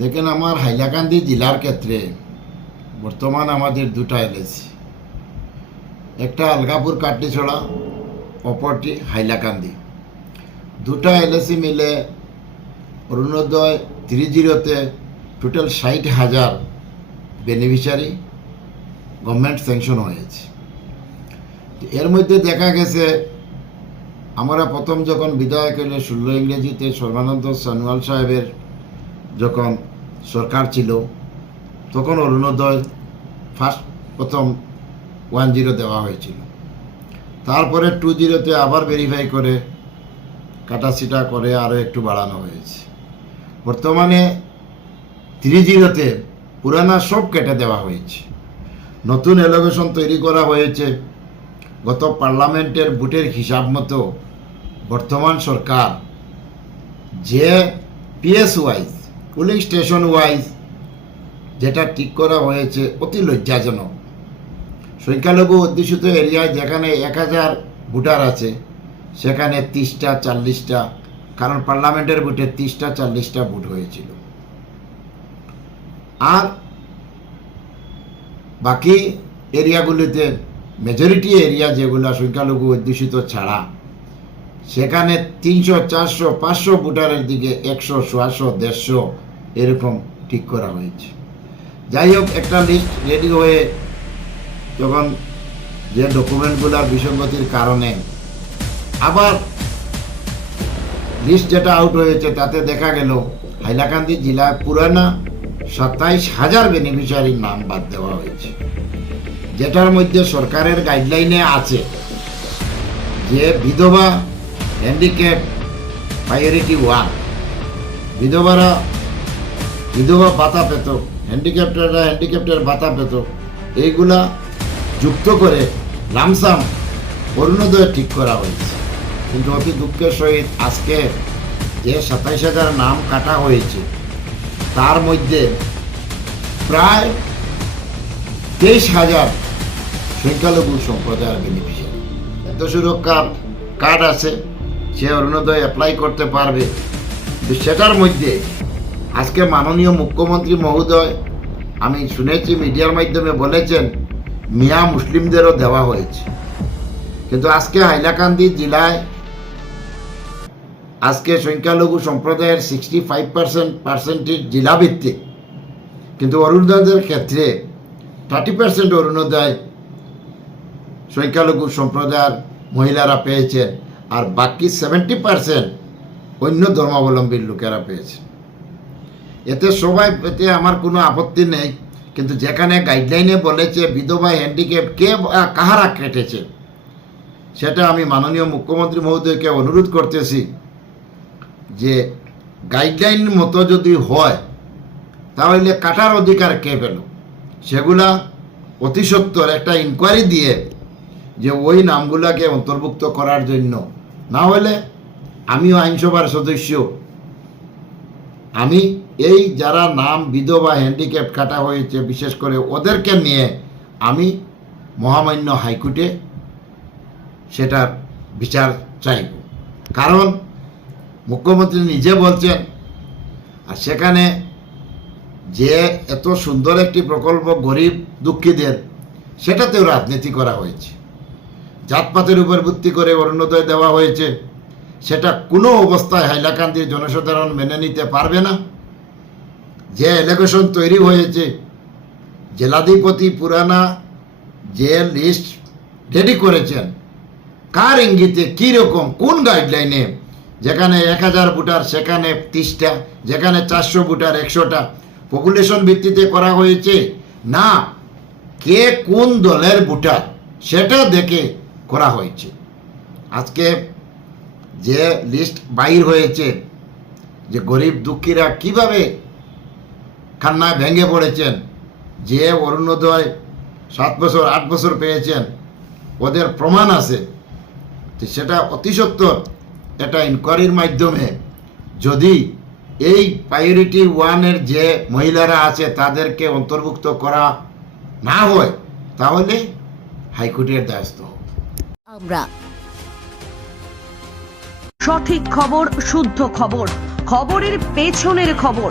দেখেন আমার হাইলাকান্দি জেলার ক্ষেত্রে বর্তমান আমাদের দুটা এলএসি। একটা আলগাপুর কাটলিছড়া, অপরটি হাইলাকান্দি। দুটা এলএসি মিলে অরুণোদয় থ্রি জিরোতে টোটাল ষাট হাজার বেনিফিশিয়ারি গভর্নমেন্ট স্যাংশন হয়েছে। এর মধ্যে দেখা গেছে, আমরা প্রথম যখন বিধায়ক হলে ষোলো ইংরেজিতে সর্বানন্দ সনোয়াল সাহেবের যখন সরকার ছিল, তখন অরুণোদয় ফার্স্ট প্রথম ওয়ান জিরো দেওয়া হয়েছিল। তারপরে টু জিরোতে আবার ভেরিফাই করে কাটাছিটা করে আরও একটু বাড়ানো হয়েছে। বর্তমানে থ্রি জিরোতে পুরানা সব কেটে দেওয়া হয়েছে। নতুন এলোকেশন তৈরি করা হয়েছে। গত পার্লামেন্টের ভোটের হিসাব মতো বর্তমান সরকার যে PS wise polling station wise যেটা ঠিক করা হয়েছে অতি লজ্জাজনক। সংখ্যালঘু অধ্যুষিত এরিয়ায় যেখানে এক হাজার ভোটার আছে, সেখানে তিরিশটা, চল্লিশটা, কারণ পার্লামেন্টের ভোটে তিরিশটা, চল্লিশটা ভোট হয়েছিল। আর বাকি এরিয়াগুলিতে মেজরিটি এরিয়া যেগুলো সংখ্যালঘু অধ্যুষিত ছাড়া, সেখানে তিনশো, চারশো, পাঁচশো ভোটারের দিকে একশো ছশো দেড়শো এরকম ঠিক করা হয়েছে। যাই হোক, একটা লিস্ট রেডি হয়ে যখন যে ডকুমেন্টগুলোর বিসঙ্গতির কারণে আবার লিস্ট যেটা আউট হয়েছে, তাতে দেখা গেল হাইলাকান্দি জেলায় পুরানা সাতাইশ হাজার বেনিফিশিয়ারির নাম বাদ দেওয়া হয়েছে। যেটার মধ্যে সরকারের গাইডলাইনে আছে যে বিধবা হ্যান্ডিক্যাপ প্রায়োরিটি ওয়ান বিধবারা বিধবা ভাতা পেত হ্যান্ডিক্যাপ্টাররা হ্যান্ডিক্যাপ্টের ভাতা পেত। এইগুলা যুক্ত করে লামসাম অরুণোদয় ঠিক করা হয়েছে। কিন্তু অতি দুঃখের সহিত আজকে যে সাতাইশ হাজার নাম কাটা হয়েছে, তার মধ্যে প্রায় তেইশ হাজার সংখ্যালঘু সম্প্রদায়ের বেনিফিশিয়ারি এত সুরক্ষার কার্ড আছে, সে অরুণোদয় অ্যাপ্লাই করতে পারবে। সেটার মধ্যে আজকে মাননীয় মুখ্যমন্ত্রী মহোদয়, আমি শুনেছি মিডিয়ার মাধ্যমে বলেছেন, মিয়া মুসলিমদেরও দেওয়া হয়েছে। কিন্তু আজকে হাইলাকান্দি জেলায় আজকে সংখ্যালঘু সম্প্রদায়ের সিক্সটি ফাইভ পার্সেন্ট পার্সেন্টেজ জেলাভিত্তিক। কিন্তু অরুণোদয়ের ক্ষেত্রে থার্টি পার্সেন্ট অরুণোদয় সংখ্যালঘু সম্প্রদায়ের মহিলারা পেয়েছেন, আর বাকি সেভেন্টি পার্সেন্ট অন্য ধর্মাবলম্বীর লোকেরা পেয়েছে এতে সবাই এতে আমার কোনো আপত্তি নেই। কিন্তু যেখানে গাইডলাইনে বলেছে, বিধবা হ্যান্ডিক্যাপ কে কাহারা কেটেছে, সেটা আমি মাননীয় মুখ্যমন্ত্রী মহোদয়কে অনুরোধ করতেছি যে গাইডলাইন মতো যদি হয়, তাহলে কাটার অধিকার কে পেল? সেগুলা অতি সত্তর একটা ইনকোয়ারি দিয়ে যে ওই নামগুলাকে অন্তর্ভুক্ত করার জন্য। না হলে আমিও আইনসভার সদস্য। আমি এই যারা নাম বিধবা হ্যান্ডিক্যাপ কাটা হয়েছে, বিশেষ করে ওদেরকে নিয়ে আমি মহামান্য হাইকোর্টে সেটার বিচার চাইব। কারণ মুখ্যমন্ত্রী নিজে বলছেন, আর সেখানে যে এত সুন্দর একটি প্রকল্প গরিব দুঃখীদের, সেটাতেও রাজনীতি করা হয়েছে। জাতপাতের উপর ভিত্তি করে অরুণোদয় দেওয়া হয়েছে। সেটা কোনো অবস্থায় হাইলাকান্দির জনসাধারণ মেনে নিতে পারবে না। যে এলিগেশন তৈরি হয়েছে, জেলাধিপতি পুরানা যে লিস্ট রেডি করেছেন, কার ইঙ্গিতে কী রকম, কোন গাইডলাইনে যেখানে এক হাজার ভোটার, সেখানে তিরিশটা, যেখানে চারশো ভোটার, একশোটা পপুলেশন ভিত্তিতে করা হয়েছে? না, কে কোন দলের ভোটার, সেটা দেখে করা হয়েছে। আজকে যে লিস্ট বাইর হয়েছে, যে গরিব দুঃখীরা কীভাবে খান্নায় ভেঙে পড়েছেন। যে অরুণোদয় সাত বছর, আট বছর পেয়েছেন, ওদের প্রমাণ আছে। সেটা অতি সত্তর। এটা ইনকোয়ারির মাধ্যমে। যদি এই প্রায়োরিটি ওয়ানের যে মহিলারা আছে, তাদেরকে অন্তর্ভুক্ত করা না হয়, তাহলে হাইকোর্টের হোক আমরা। সঠিক খবর, শুদ্ধ খবর, খবরের পেছনের খবর।